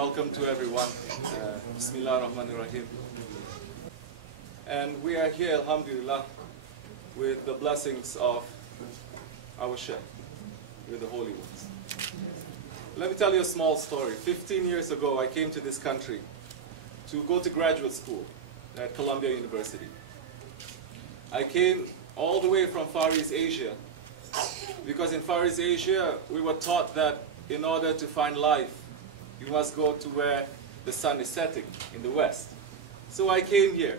welcome to everyone. Bismillah ar-Rahman ar-Rahim. And we are here, alhamdulillah, with the blessings of our Shaykh, with the holy ones. Let me tell you a small story. 15 years ago, I came to this country to go to graduate school at Columbia University. I came all the way from Far East Asia, because in Far East Asia, we were taught that in order to find life, you must go to where the sun is setting, in the West. So I came here,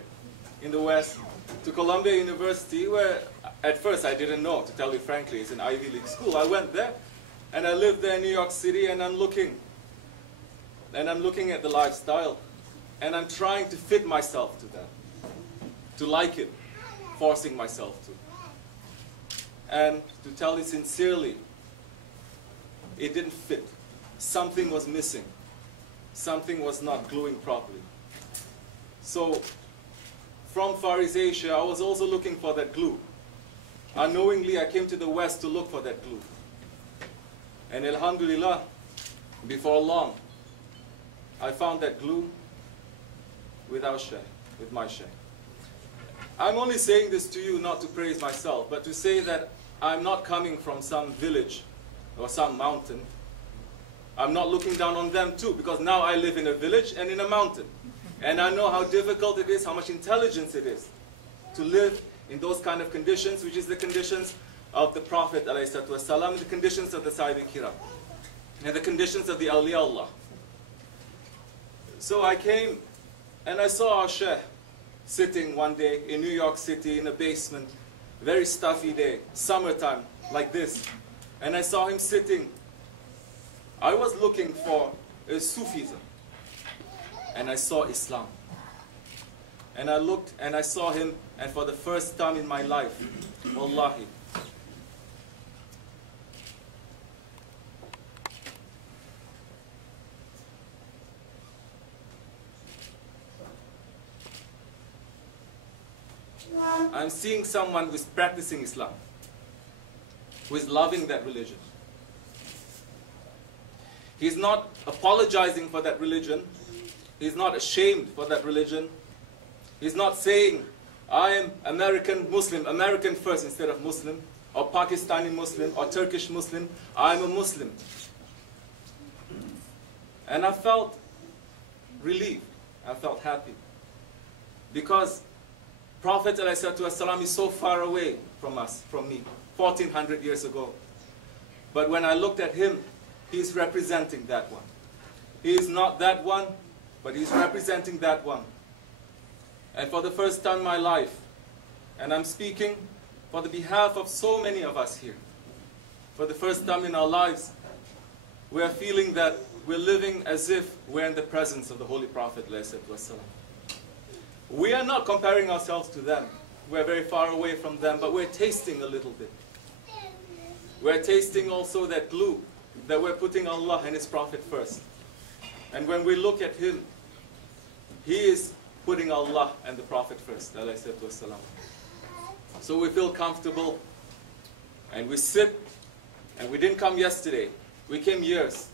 in the West, to Columbia University, where at first I didn't know, to tell you frankly, it's an Ivy League school. I went there, and I lived there in New York City, and I'm looking at the lifestyle, and I'm trying to fit myself to that, to like it, forcing myself to. And to tell you sincerely, it didn't fit. Something was missing. Something was not gluing properly. So, from Far East Asia, I was also looking for that glue. Unknowingly, I came to the West to look for that glue. And alhamdulillah, before long, I found that glue with our Shaykh, with my Shaykh. I'm only saying this to you not to praise myself, but to say that I'm not coming from some village or some mountain. I'm not looking down on them too, because now I live in a village and in a mountain. And I know how difficult it is, how much intelligence it is to live in those kind of conditions, which is the conditions of the Prophet ﷺ, the conditions of the Sahaba Kiram, and the conditions of the Awliya Allah. So I came and I saw our Shaykh sitting one day in New York City in a basement, very stuffy day, summertime, like this. And I saw him sitting. I was looking for a Sufism, and I saw Islam. And I looked and I saw him, and for the first time in my life, wallahi, I'm seeing someone who is practicing Islam, who is loving that religion. He's not apologizing for that religion. He's not ashamed for that religion. He's not saying, I am American Muslim, American first instead of Muslim, or Pakistani Muslim, or Turkish Muslim. I'm a Muslim. And I felt relieved. I felt happy. Because Prophet ﷺ is so far away from us, from me, 1400 years ago. But when I looked at him, he's representing that one. He is not that one, but he's representing that one. And for the first time in my life, and I'm speaking for the behalf of so many of us here, for the first time in our lives, we are feeling that we're living as if we're in the presence of the Holy Prophet ﷺ. We are not comparing ourselves to them. We're very far away from them, but we're tasting a little bit. We're tasting also that glue, that we're putting Allah and His Prophet first. And when we look at him, he is putting Allah and the Prophet first. So we feel comfortable, and we sit, and we didn't come yesterday. We came years.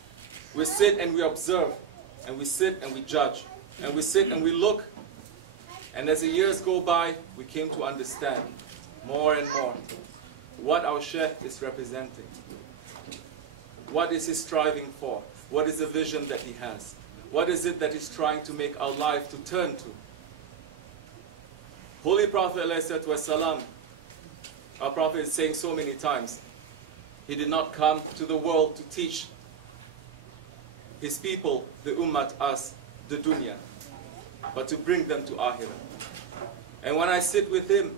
We sit and we observe, and we sit and we judge, and we sit and we look. And as the years go by, we came to understand more and more what our Shaykh is representing. What is he striving for? What is the vision that he has? What is it that he's trying to make our life to turn to? Holy Prophet ﷺ, our Prophet is saying so many times, he did not come to the world to teach his people, the Ummah, us, the dunya, but to bring them to Akhirah. And when I sit with him,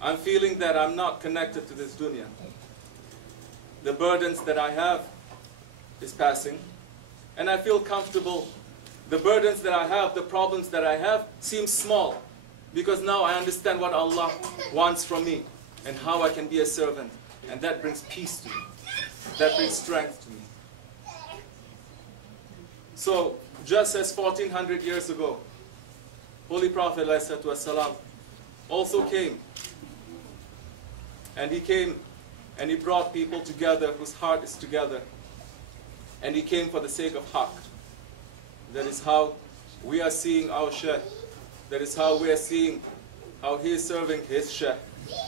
I'm feeling that I'm not connected to this dunya. The burdens that I have is passing, and I feel comfortable. The burdens that I have, the problems that I have, seem small, because now I understand what Allah wants from me and how I can be a servant, and that brings peace to me. That brings strength to me. So, just as 1400 years ago, Holy Prophet ﷺ also came, and he came and he brought people together whose heart is together. and he came for the sake of haqq. That is how we are seeing our Shaykh. That is how we are seeing how he is serving his Shaykh,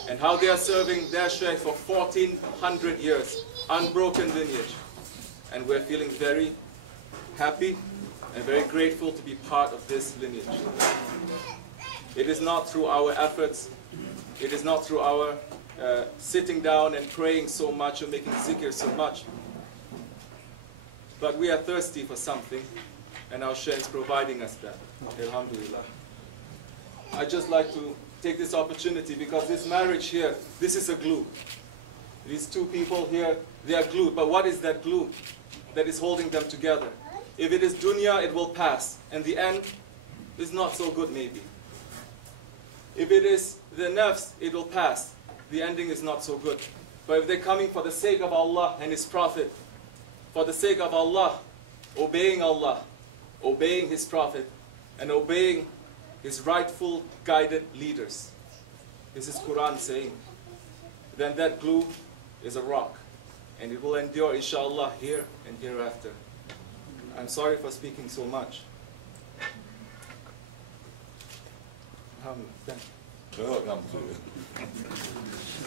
and how they are serving their Shaykh for 1400 years, unbroken lineage. And we're feeling very happy and very grateful to be part of this lineage. It is not through our efforts, it is not through our sitting down and praying so much or making zikr so much, but we are thirsty for something, and our Shaykh is providing us that. Alhamdulillah. I'd just like to take this opportunity, because this marriage here, this is a glue. These two people here, they are glued. But what is that glue that is holding them together? If it is dunya, it will pass, and the end is not so good maybe. If it is the nafs, it will pass. The ending is not so good. But if they're coming for the sake of Allah and His Prophet, for the sake of Allah, obeying His Prophet, and obeying His rightful guided leaders, this is Quran saying, then that glue is a rock, and it will endure, inshallah, here and hereafter. I'm sorry for speaking so much. Welcome to